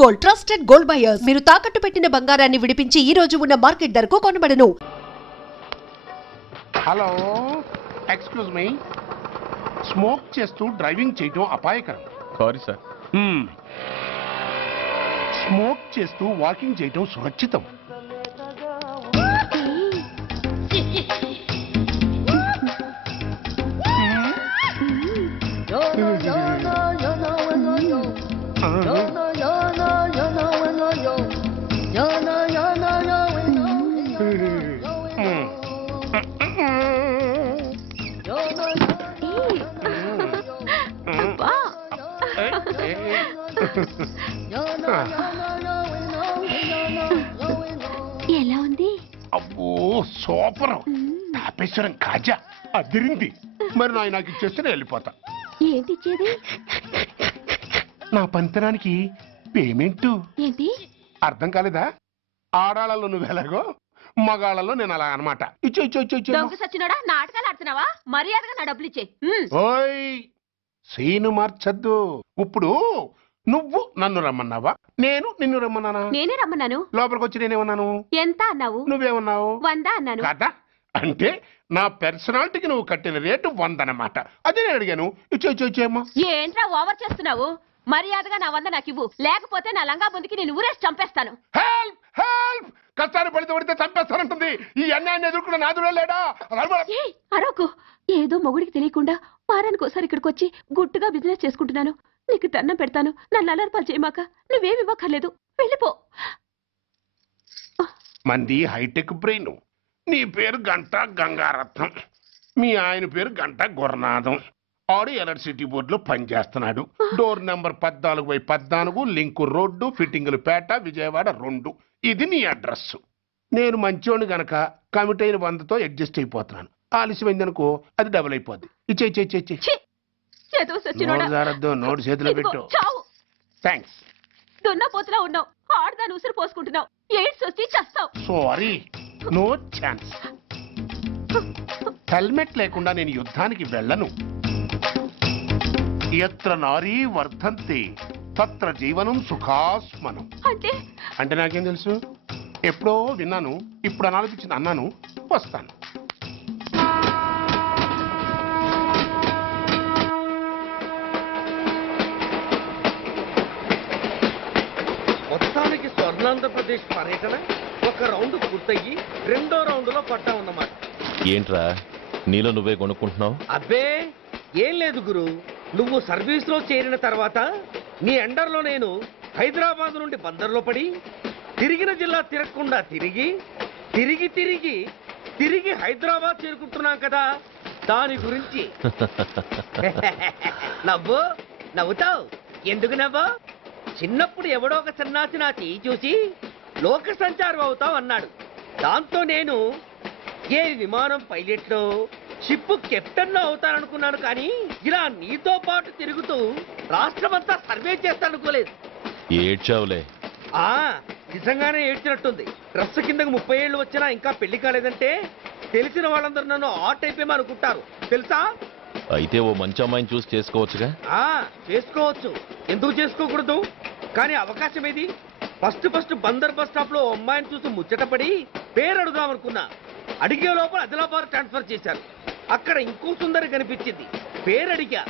Gold trusted gold buyers మీరు తాకట్టు పెట్టిన బంగారాన్ని విడిపించి ఈ రోజు ఉన్న మార్కెట్ ధరకు కొనబడను. Hello, excuse me. స్మోక్ చేస్తూ డ్రైవింగ్ చేయటం అపాయకరం. Sorry sir. స్మోక్ చేస్తూ వాకింగ్ చేయటం సురక్షితం. ఎలా ఉంది? అబ్బో సూపర్. తాపేశ్వరం కాజా అదిరింది. మరి నాకు ఇచ్చేస్తే నేను వెళ్ళిపోతా. ఏంటి ఇచ్చేది? నా పంతనానికి పేమెంట్. ఏంటి అర్థం కాలేదా? ఆడాళ్ళలో నువ్వు ఎలాగో మగాళ్ళలో నేను అలా అనమాట. ఇచ్చో ఇచ్చో ఇచ్చో ఇచ్చో. దొంగ సచ్చినోడా, నాటకాలు ఆడుతున్నావా? మర్యాదగా నా డబ్బులు ఇచ్చే. ఓయ్ సీను మార్చద్దు. ఇప్పుడు నువ్వు నన్ను రమ్మన్నావా, నేను నిన్ను రమ్మన్నానా? నేనే రమ్మన్నాను. లోపలికి వచ్చి నేనేమన్నాను? ఎంత అన్నావు? నువ్వేమన్నావు? 100 అన్నాను. కదా, అంటే నా పర్సనాలిటీకి నువ్వు కట్టిన రేటు 100 అన్నమాట. అదే నేను అడిగాను. ఇచ్చో ఇచ్చో ఇచ్చేమ్మా. ఏంట్రా ఓవర్ చేస్తున్నావు? మర్యాదగా నా 100 నాకు ఇవ్వు, లేకపోతే నా లంగా బొందికి నేను ఊరేసి చంపేస్తాను. Help help. కష్టాన్ని పడితే చంపేస్తానంటుంది. ఈ అన్యాయాన్ని ఎదుర్కొన్న నాదుడే లేడా? అరవకు. ఏదో మొగుడికి తెలియకుండా వారానికి ఒకసారి ఇక్కడికి వచ్చి గుట్టుగా బిజినెస్ చేసుకుంటున్నాను. నీకు దండం పెడతాను, నన్ను అలర్పాలు చేయమాక. నువ్వేమి ఇవ్వక్కర్లేదు, వెళ్ళిపో. మంది హైటెక్ బ్రెయిన్. నీ పేరు గంట గంగారత్నం, మీ ఆయన పేరు గంట గురునాథం. ఆడు ఎలక్ట్రిసిటీ బోర్డులో పనిచేస్తున్నాడు. డోర్ నెంబర్ 14/14, లింకు రోడ్డు, ఫిట్టింగులు పేట, విజయవాడ 2. ఇది నీ అడ్రస్. నేను మంచోని గనక కమిట్ అయిన 100తో అడ్జస్ట్ అయిపోతున్నాను. ఆలస్యమైందనుకో అది డబుల్ అయిపోద్ది. ఇచ్చే నోటు చేతిలో పెట్టు. థ్యాంక్స్. దున్నపోతులా ఉన్నావు, ఆడదాని ఉసురు పోసుకుంటున్నావు. ఎయిడ్స్ వచ్చి చస్తావు. Sorry, no chance. హెల్మెట్ లేకుండా నేను యుద్ధానికి వెళ్ళను. ఎత్ర నారీ వర్ధంతి తత్ర జీవనం సుఖాస్మనం. అంటే నాకేం తెలుసు? ఎప్పుడో విన్నాను, ఇప్పుడు అనాలపించింది అన్నాను. వస్తాను. మొత్తానికి స్వర్ణాంధ్రప్రదేశ్ పర్యటన ఒక రౌండ్ పూర్తయ్యి 2వ రౌండ్లో పడ్డా ఉన్నమాట. ఏంట్రా నీలో నువ్వే కొనుక్కుంటున్నావు? అబ్బే ఏం లేదు గురు. నువ్వు సర్వీస్లో చేరిన తర్వాత నీ అండర్లో నేను హైదరాబాద్ నుండి బందర్లో పడి తిరిగిన జిల్లా తిరగకుండా తిరిగి తిరిగి తిరిగి తిరిగి హైదరాబాద్ చేరుకుంటున్నాం కదా, దాని గురించి. నవ్వుతావు ఎందుకు నవ్వు? చిన్నప్పుడు ఎవడో ఒక సన్నాసి నా చేయి చూసి లోక సంచారం అవుతావు అన్నాడు. దాంతో నేను ఏ విమానం పైలట్లో షిప్ కెప్టెన్లో అవుతాననుకున్నాను. కానీ ఇలా నీతో పాటు తిరుగుతూ రాష్ట్రమంతా సర్వే చేస్తాననుకోలేదు. ఏడ్చావులే. నిజంగానే ఏడ్చినట్టుంది. డ్రెస్ కిందకు 30 ఏళ్ళు వచ్చినా ఇంకా పెళ్లి కాలేదంటే తెలిసిన వాళ్ళందరూ నన్ను ఆ టైపేమో అనుకుంటారు తెలుసా? అయితే ఓ మంచి అమ్మాయిని చూసి చేసుకోవచ్చుగా? చేసుకోవచ్చు, ఎందుకు చేసుకోకూడదు? కానీ అవకాశం ఏది? ఫస్ట్ బందర్ బస్ స్టాప్ లో అమ్మాయిని చూసి ముచ్చటపడి పేరు అడుగుదామనుకున్నా. అడిగే లోపల ఆదిలాబాద్ ట్రాన్స్ఫర్ చేశారు. అక్కడ ఇంకో సుందరి కనిపించింది. పేరు అడిగా.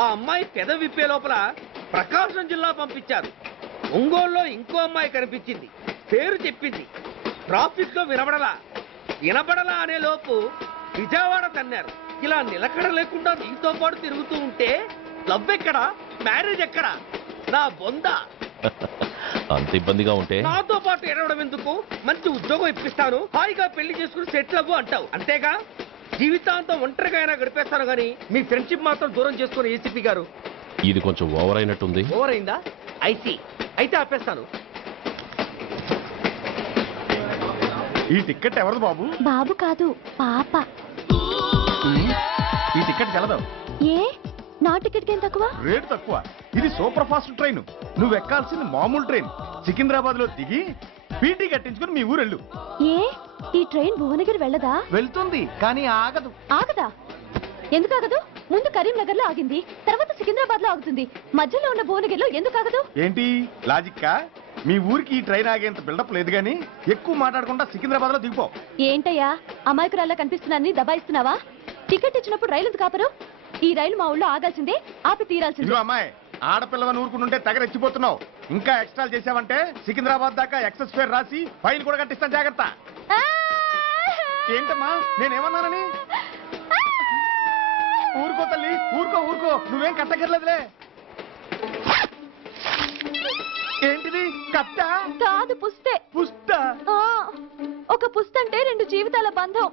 ఆ అమ్మాయి పెద విప్పే లోపల ప్రకాశం జిల్లా పంపించారు. ఒంగోలులో ఇంకో అమ్మాయి కనిపించింది. పేరు చెప్పింది. ట్రాఫిక్ లో వినబడలా అనే లోపు విజయవాడ తన్నారు. ఇలా నిలకడ లేకుండా నీతో పాటు తిరుగుతూ ఉంటే లవ్ ఎక్కడా, మ్యారేజ్ ఎక్కడా? నా బొంద. అంత ఇబ్బందిగా ఉంటే నాతో పాటు ఎడవడం ఎందుకు? మంచి ఉద్యోగం ఇప్పిస్తాను, హాయిగా పెళ్లి చేసుకుని సెటిల్ అవ్వు అంటావు అంతేగా? జీవితాంతం ఒంటరిగా అయినా గడిపేస్తాను కానీ మీ ఫ్రెండ్షిప్ మాత్రం దూరం చేసుకుని ఏసీపీ గారు. ఇది కొంచెం ఓవర్ అయినట్టుంది. ఓవర్ అయిందా? ఐసీ. అయితే ఆపేస్తాను. ఈ టికెట్ ఎవరిది బాబు? బాబు కాదు, పాప. ఈ టికెట్ గలదు. ఏ నా టికెట్ ఏం తక్కువ? రేటు తక్కువ. ఇది సూపర్ ఫాస్ట్ ట్రైన్. నువ్వు ఎక్కాల్సింది మామూలు ట్రైన్. సికింద్రాబాద్ లో దిగి పీటీ కట్టించుకుని మీ ఊరెళ్ళు. ఏ ఈ ట్రైన్ భువనగిరి వెళ్ళదా? వెళ్తుంది కానీ ఆగదు. ఆగదా? ఎందుకు ఆగదు? ముందు కరీంనగర్ లో ఆగింది, తర్వాత సికింద్రాబాద్ లో ఆగుతుంది. మధ్యలో ఉన్న భువనగిరిలో ఎందుకు ఆగదు? ఏంటి లాజిక్కా? మీ ఊరికి ఈ ట్రైన్ ఆగేంత బిల్డప్ లేదు గానీ ఎక్కువ మాట్లాడకుండా సికింద్రాబాద్ లో దిగిపో. ఏంటయ్యా అమాయకురాల్లా కనిపిస్తున్నాన్ని దబాయిస్తున్నావా? టికెట్ ఇచ్చినప్పుడు రైలు ఎందుకు ఆపరు? ఈ రైలు మా ఊళ్ళో ఆగాల్సిందే, ఆపి తీరాల్సిందే. ఇదిగో అమ్మాయి, ఆడపిల్లవని ఊరుకుంటుంటే తెగరెచ్చిపోతున్నావు. ఇంకా ఎక్స్ట్రాలు చేసావంటే సికింద్రాబాద్ దాకా ఎక్సెస్ ఫేర్ రాసి ఫైల్ కూడా కట్టిస్తాను, జాగ్రత్త. ఏంటమ్మా నేనేమన్నానని? ఊరుకో తల్లి, ఊరుకో ఊరుకో, నువ్వేం కట్టగర్లేదులే. ఏంటిది? కట్ట కాదు, పుస్తే. పుష్ట? ఒక పుస్తంటే 2 జీవితాల బంధం.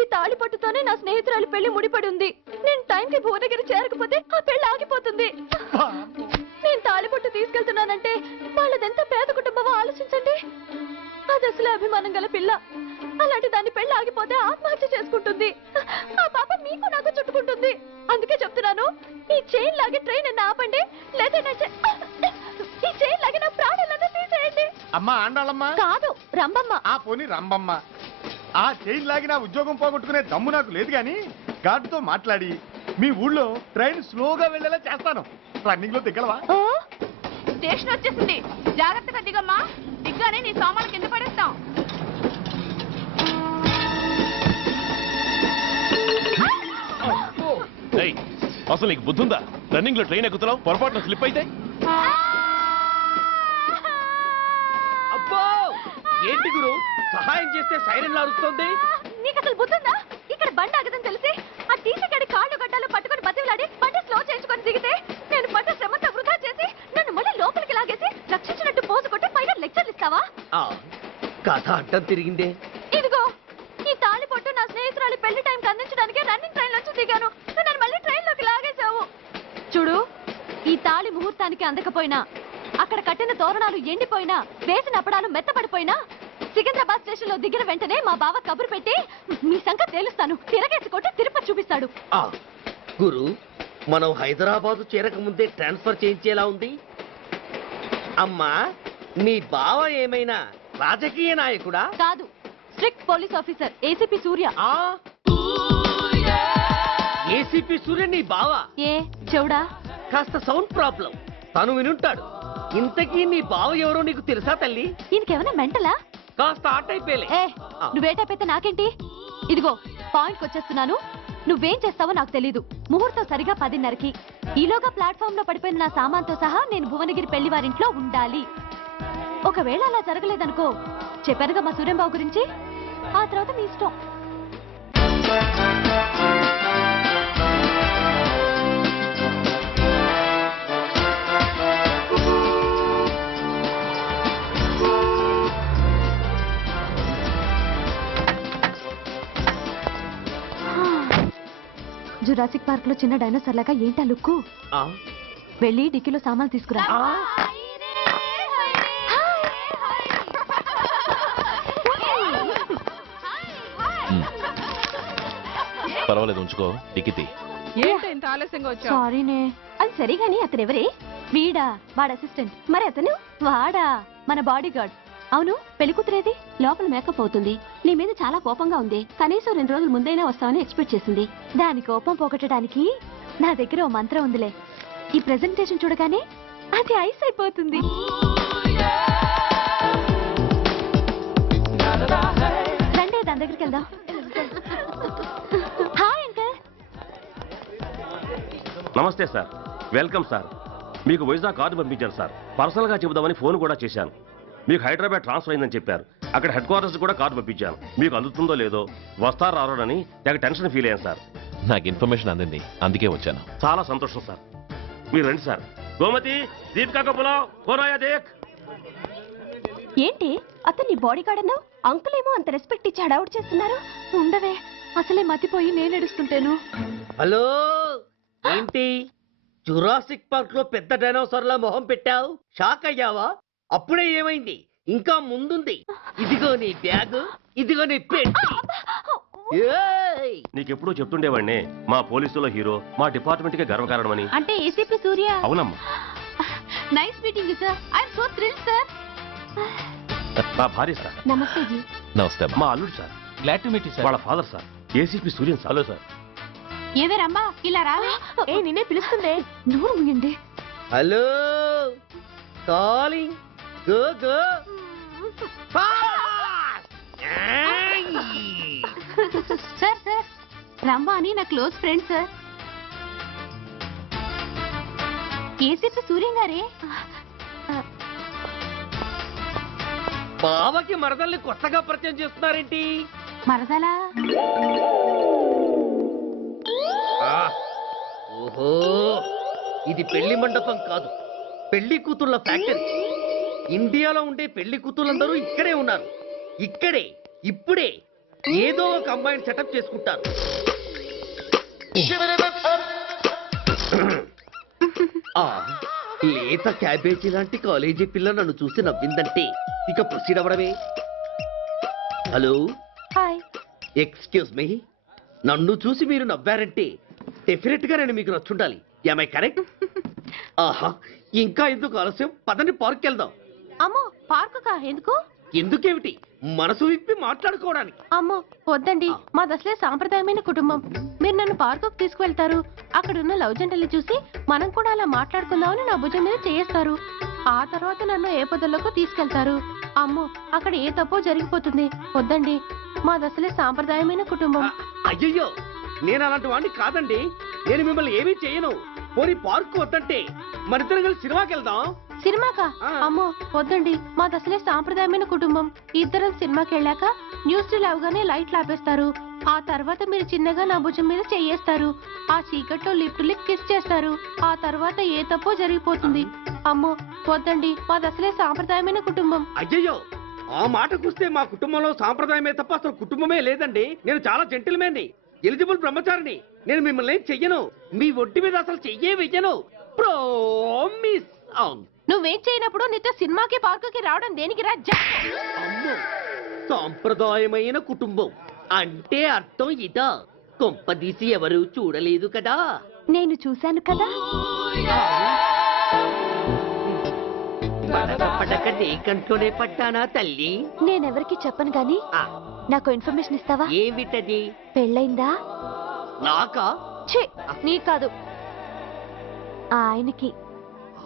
ఈ తాళి పట్టుతోనే నా స్నేహితురాలి పెళ్లి ముడిపడి ఉంది. నేను టైంకి భువనగిరి చేరకపోతే ఆ పెళ్లి ఆగిపోతుంది. నేను తాళి పట్టు తీసుకెళ్తున్నానంటే వాళ్ళదెంత పేద కుటుంబమో ఆలోచించండి. అది అసలు అభిమానం గల పిల్ల. అలాంటి దాని పెళ్లి ఆగిపోతే ఆత్మహత్య చేసుకుంటుంది. ఆ పాప మీకు నాకు చుట్టుకుంటుంది. అందుకే చెప్తున్నాను, ఈ చైన్ లాగి ట్రైన్ ఆపండి, లేదా ఈ చైన్ లాగి నా ప్రాణాలను తీసేయండి. అమ్మా ఆండాళ్ళమ్మా కాదు, రంబమ్మ. ఆ పోని రంబమ్మ. ఆ చైన్ లాగి నా ఉద్యోగం పోగొట్టుకునే దమ్ము నాకు లేదు గాని గార్డుతో మాట్లాడి మీ ఊళ్ళో ట్రైన్ స్లోగా వెళ్ళేలా చేస్తాను. రన్నింగ్ లో దిగలవా? స్టేషన్ వచ్చేసింది, జాగ్రత్తగా దిగమ్మా. దిగ్గానే నీ సామాన్లు కింద పడేస్తాం. ఏయ్, అసలు నీకు బుద్ధుందా? రన్నింగ్ లో ట్రైన్ ఎక్కుతున్నావు, పొరపాటున స్లిప్ అయితే? అబ్బో ఏంటి గురు, సహాయం చేస్తే సైరన్ అరుస్తోంది. నీకు అసలు బుద్ధుందా? ఇక్కడ బండి ఆగదని తెలిసి ఆ టీసీ గడి కాళ్ళు గడ్డాలు పట్టుకొని బతిలాడి బండి స్లో చేయించుకొని దిగితే నేను పడ్డ శ్రమంతా వృధా చేసి నన్ను మళ్ళీ లోపలికి లాగేసి రక్షించినట్టు పోజు కొట్టి పైన లెక్చర్లు ఇస్తావా? కథ అడ్డం తిరిగిందే. ఇదిగో ఈ తాళి పొట్టు నా స్నేహితురాలి పెళ్లి టైంకి అందించడానికి రన్నింగ్ ట్రైన్ నుంచి దిగాను. నువ్వు నన్ను మళ్ళీ ట్రైన్ లోకి లాగేశావు. చూడు, ఈ తాళి ముహూర్తానికి అందకపోయినా, అక్కడ కట్టిన తోరణాలు ఎండిపోయినా, వేసిన అప్పడాలు మెత్తపడిపోయినా, సికింద్రాబాద్ స్టేషన్ లో దిగిన వెంటనే మా బావ కబురు పెట్టి మీ సంగతి తేలుస్తాను, తిరగేసి కొట్టి తిరుపతి చూపిస్తాడు. గురు, మనం హైదరాబాద్ చేరక ముందే ట్రాన్స్ఫర్ చేయించేలా ఉంది. అమ్మా, నీ బావ ఏమైనా రాజకీయ నాయకుడా? కాదు, స్ట్రిక్ట్ పోలీస్ ఆఫీసర్, ఏసీపీ సూర్య. ఏసీపీ సూర్య నీ బావ? ఏ చెవుడా? కాస్త సౌండ్ ప్రాబ్లం, తను వినుంటాడు. ఇంతకీ నీ బావ ఎవరో నీకు తెలుసా తల్లి? ఈయనకేమైనా మెంటలా? కాస్త ఆట అయిపోయలే. నువ్వేటైతే నాకేంటి? ఇదిగో పాయింట్కి వచ్చేస్తున్నాను. నువ్వేం చేస్తావో నాకు తెలీదు. ముహూర్తం సరిగా 10:30కి. ఈలోగా ప్లాట్ఫామ్ లో పడిపోయిన నా సామాన్తో సహా నేను భువనగిరి పెళ్లి వారింట్లో ఉండాలి. ఒకవేళ అలా జరగలేదనుకో, చెప్పానుగా మా సూర్యంబాబు గురించి, ఆ తర్వాత మీ ఇష్టం. జురాసిక్ పార్క్ లో చిన్న డైనోసార్ లాగా ఏంటా లుక్కు? వెళ్ళి డిక్కీలో సామాన్లు తీసుకురా. పర్వాలేదు, ఉంచుకో. టికెట్ సారీనే. అది సరిగాని అతనెవరే? వీడా, వాడ అసిస్టెంట్. మరి అతను? వాడా, మన బాడీ గార్డ్. అవును, పెళ్లి కూతురేది? లోపల మేకప్ అవుతుంది. నీ మీద చాలా కోపంగా ఉంది. కనీసం 2 రోజుల ముందైనా వస్తావని ఎక్స్పెక్ట్ చేసింది. దాని కోపం పోగొట్టడానికి నా దగ్గర ఓ మంత్రం ఉందిలే. ఈ ప్రెజెంటేషన్ చూడగానే అది ఐస్ అయిపోతుంది. రండి, దాని దగ్గరికి వెళ్దాం. Hi uncle. నమస్తే సార్, వెల్కమ్ సార్. మీకు వైజాగ్ కార్డు పంపించారు సార్. పర్సనల్ గా చెబుదామని ఫోన్ కూడా చేశాను. మీకు హైదరాబాద్ ట్రాన్స్ఫర్ అయిందని చెప్పారు. అక్కడ హెడ్ క్వార్టర్స్ కూడా కార్డు పంపించాను. మీకు అందుతుందో లేదో, వస్తారో రారోనని తెగ టెన్షన్ ఫీల్ అయ్యాను సార్. నాకు ఇన్ఫర్మేషన్ అందింది, అందుకే వచ్చాను. చాలా సంతోషం సార్. మీరు రండి సార్. గోమతి, దీపికా కపులా, కోరాయా దేక్. ఏంటి అతన్ని బాడీ గార్డ్ అన్నావు? అంకుల్ ఏమో అంత రెస్పెక్ట్ ఇచ్చి హడావుడ్ చేస్తున్నారు. ఉండవే, అసలే మతిపోయి నేను ఎడుస్తుంటాను. హలో, ఏంటి జురాసిక్ పార్క్ లో పెద్ద డైనోసార్ లా మొహం పెట్టావు? షాక్ అయ్యావా? అప్పుడే ఏమైంది? ఇంకా ముందుంది. ఇదిగో నీ బ్యాగ్, ఇదిగో నీ పెట్టి. నీకెప్పుడూ చెప్తుండేవాడిని, మా పోలీసులో హీరో, మా డిపార్ట్మెంట్ కి గర్వకారణమని. అంటే ఏసీపీ సూర్య? అవునమ్మా. Nice meeting sir. I'm so thrilled sir. మా భార్య సార్. నమస్తే జీ. నమస్తే. మా అల్లుడు సార్. Glad to meet you sir. వాళ్ళ father sir, ACP Suryan sir. Hello sir. ఏవే రమ్మా ఇలా రావే. ఏ నిన్నే పిలుస్తుందే. నోరు ముయండి. Hello calling go go sir sir Rambha అని నా close friend sir. ACP Suryam గారే. బావకి మరదల్ని కొత్తగా పరిచయం చేస్తున్నారేంటి? మరదలా? ఓహో, ఇది పెళ్లి మండపం కాదు, పెళ్లి కూతుళ్ళ ఫ్యాక్టరీ. ఇండియాలో ఉండే పెళ్లి కూతుళ్ళందరూ ఇక్కడే ఉన్నారు. ఇక్కడే ఇప్పుడే ఏదో ఒక అమ్మాయిని సెటప్ చేసుకుంటారు. ఆ లేత క్యాబేజీ లాంటి కాలేజీ పిల్ల నన్ను చూసి నవ్విందంటే ఇక ప్రొసీడ్ అవ్వడమే. Hello, hi. ఎక్స్క్యూజ్ మీ, నన్ను చూసి మీరు నవ్వారంటే డెఫినెట్ గా నేను మీకు నచ్చుండాలి. Am I correct? ఆహా, ఇంకా ఎందుకు ఆలస్యం, పదండి పార్క్ వెళ్దాం. అమ్మో పార్కుకా? ఎందుకు? ఎందుకేమిటి, మనసు విప్పి మాట్లాడుకోవడానికి. అమ్మో వద్దండి, మాది అసలే సాంప్రదాయమైన కుటుంబం. మీరు నన్ను పార్కుకు తీసుకువెళ్తారు, అక్కడున్న లవ్ జంటల్ని చూసి మనం కూడా అలా మాట్లాడుకుందామని నా భుజం మీద చేస్తారు. ఆ తర్వాత నన్ను ఏ పొదల్లోకి తీసుకెళ్తారు. అమ్మో అక్కడ ఏ తప్పో జరిగిపోతుంది. వద్దండి, మాది అసలే సాంప్రదాయమైన కుటుంబం. అయ్యయ్యో, నేను అలాంటి వాడిని కాదండి. నేను మిమ్మల్ని ఏమీ చేయను. పోనీ పార్క్ వద్దంటే మరిద్దరం కలిసి సినిమాకి వెళ్దాం. సినిమాకా? అమ్మో వద్దండి, మాది అసలే సాంప్రదాయమైన కుటుంబం. ఇద్దరం సినిమాకి వెళ్ళాక న్యూస్ అవగానే లైట్లు ఆపేస్తారు. ఆ తర్వాత మీరు చిన్నగా నా భుజం మీద చెయ్యేస్తారు. ఆ చీకట్లో లిప్ టు లిప్ కిస్ చేస్తారు. ఆ తర్వాత ఏ తప్పో జరిగిపోతుంది. అమ్మో వద్దండి, మాది అసలే సాంప్రదాయమైన కుటుంబం. అయ్యయ్యో, ఆ మాటకొస్తే మా కుటుంబంలో సాంప్రదాయమే తప్ప అసలు కుటుంబమే లేదండి. నేను చాలా జెంటిల్మెన్ని, ఎలిజిబుల్ బ్రహ్మచారిని. నేను మిమ్మల్ని ఏం చెయ్యను. మీ ఒడ్డు మీద అసలు చెయ్యే వెయ్యను. ప్రామిస్. నువ్వేం చేయనప్పుడు నీతో సినిమాకి పార్కుకి రావడం దేనికి రా? అమ్మో, సాంప్రదాయమైన కుటుంబం అంటే అర్థం ఇదా? కొంపదీసి ఎవరు చూడలేదు కదా? నేను చూశాను కదా. పడక నీ కంట్లోనే పడ్డానా తల్లి? నేనెవరికి చెప్పను గాని నాకు ఇన్ఫర్మేషన్ ఇస్తావా? ఏమిటది? పెళ్ళైందా? నాకా? ఛీ, నీ కాదు, ఆయనకి.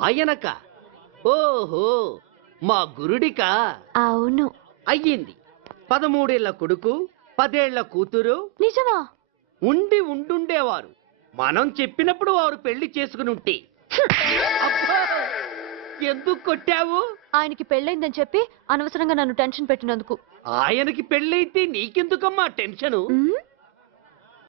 ఆయనక? ఓహో, మా గురుడికా? అవును. అయ్యింది. 13 ఏళ్ల కొడుకు, 10 ఏళ్ల కూతురు నిజమా? ఉండుండేవారు. మనం చెప్పినప్పుడు వారు పెళ్లి చేసుకుని ఉంటే. అబ్బా, ఎందుకు కొట్టావు? ఆయనకి పెళ్ళైందని చెప్పి అనవసరంగా నన్ను టెన్షన్ పెట్టినందుకు. ఆయనకి పెళ్ళైతే నీకెందుకమ్మా టెన్షను?